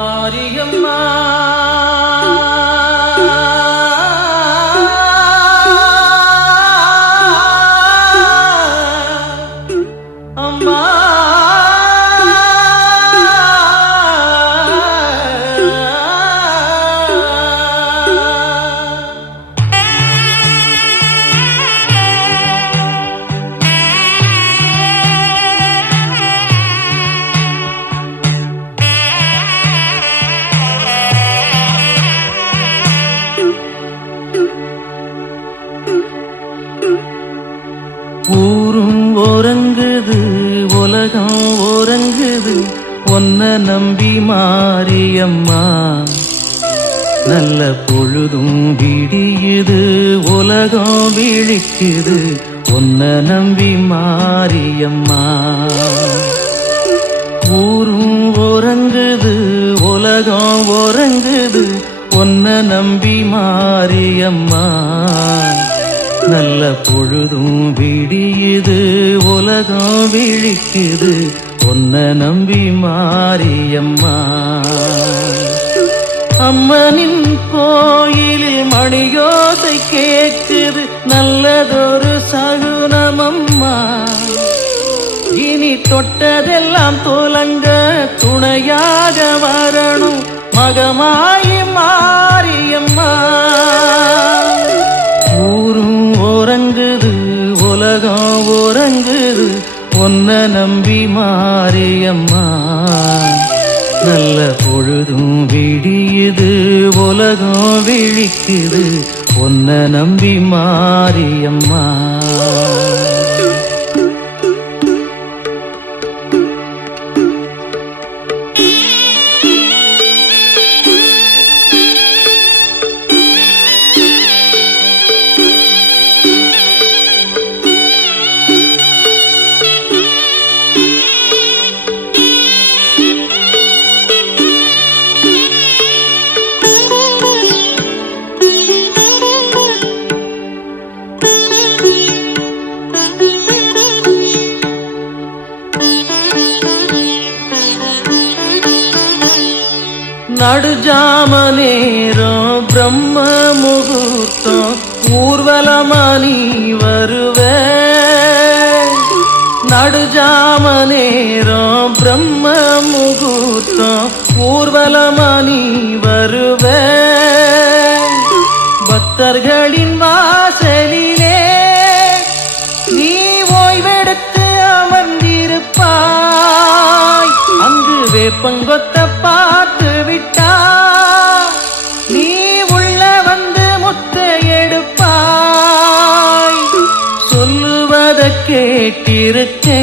மாரியம்மா அம்மா ஊரும் ஓரங்குது உலகம் ஓரங்குது ஒன்ன நம்பி மாரியம்மா நல்ல பொழுதும் விடியுது உலகம் விழிக்குது ஒன்ன நம்பி மாரியம்மா ஊரும் ஓரங்குது உலகம் ஓரங்குது ஒன்ன நம்பி மாரியம்மா நல்ல பொழுதும் விடியுது உலகம் விழிக்குது ஒன்ன நம்பி மாரியம்மா அம்மனின் கோயிலில் மணியோசை கேட்குது நல்லதொரு சகுனமம்மா இனி தொட்டதெல்லாம் தோலங்க துணையாக வரணும் மகமாயி மாரியம்மா ஊரும் ஓரங்குது உலகம் ஓரங்குது ஒன்ன நம்பி மாரியம்மா நல்ல பொழுதும் விடியுது உலகம் விழிக்குது ஒன்ன நம்பி மாரியம்மா நடுஜாம நேரம் பிரம்ம முகூர்த்தம் ஊர்வலமானி வருவே நடுஜாம நேரம் பிரம்ம முகூர்த்தம் ஊர்வலமானி வருவே பக்தர்களின் வாசலிலே நீ ஓய்வெடுத்து அமர்ந்திருப்பாய் அங்கு வேப்பங்கொத்த பார்த்து விட்டா நீ உள்ள வந்து முத்து எடுப்பாய் சொல்லுவத கேட்டிருக்கேன்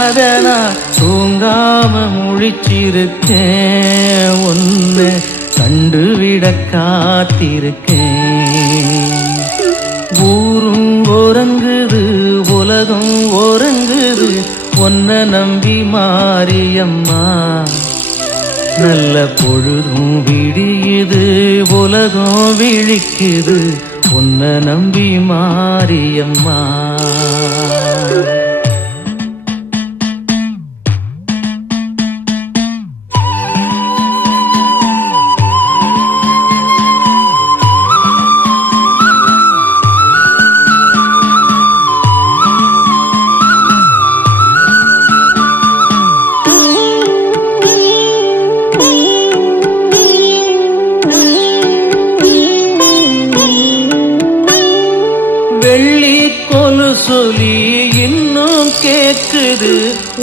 அதனா தூங்காம முழிச்சிருக்கேன் ஒன்னு கண்டுவிட காத்திருக்கேன் ஊரும் ஓரங்குது உலகம் ஓரங்குது ஒன்ன நம்பி மாரியம்மா நல்ல பொழுதும் விடியுது உலகம் விழிக்குது ஒன்ன நம்பி மாரியம்மா வெள்ளி கொலுசொலி இன்னும் கேக்குது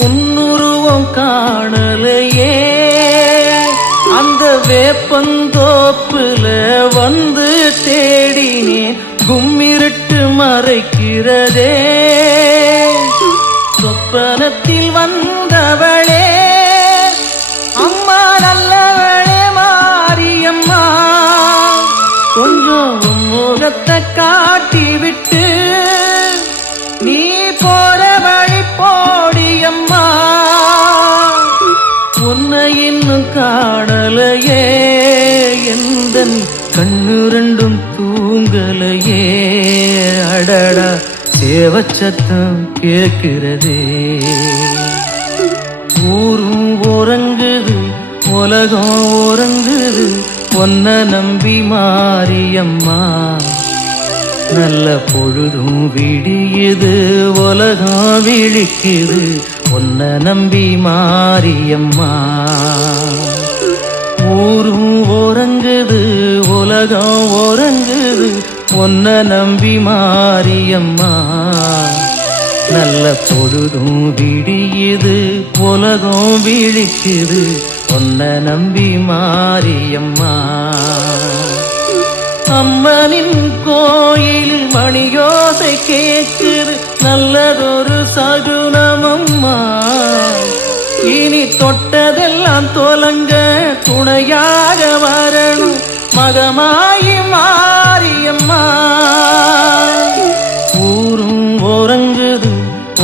உன்னுருவம் காணலையே அந்த வேப்பந்தோப்புல வந்து தேடினேன் கும்மிருட்டு மறைக்கிறதே சொப்பனத்தில் வந்தவளே அம்மா நல்லவளே மாரியம்மா கொஞ்சம் முகத்தை காட்டி விட்டு நீ போற வழி போடியம்மா உன்னை இன்னும் காணலையே எந்தன் கண்ணு ரெண்டும் தூங்கலையே அடடா தேவச்சத்தம் கேட்கிறதே ஊரும் உறங்குது உலகம் உறங்குது ஒன்ன நம்பி மாரியம்மா. நல்ல பொழுதும் விடியுது உலகம் விழிக்குது ஒன்ன நம்பி மாரியம்மா. ஊரும் உறங்குது உலகம் உறங்குது ஒன்ன நம்பி மாரியம்மா. நல்ல பொழுதும் விடியுது உலகம் விழிக்குது ஒன்ன நம்பி மாரியம்மா. அம்மனின் கோயிலில் மணியோசை கேட்குது நல்லதொரு சகுனமம்மா. இனி தொட்டதெல்லாம் தொலங்க துணையாக வரணும் மகமாயி மாரியம்மா. ஊரும் உறங்குது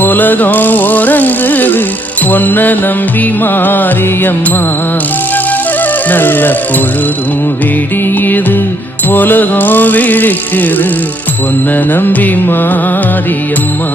உலகம் உறங்குது ஒன்ன நம்பி மாரியம்மா. நல்ல பொழுதும் விடியுது உலகம் விழிக்குது ஒன்ன நம்பி மாரியம்மா.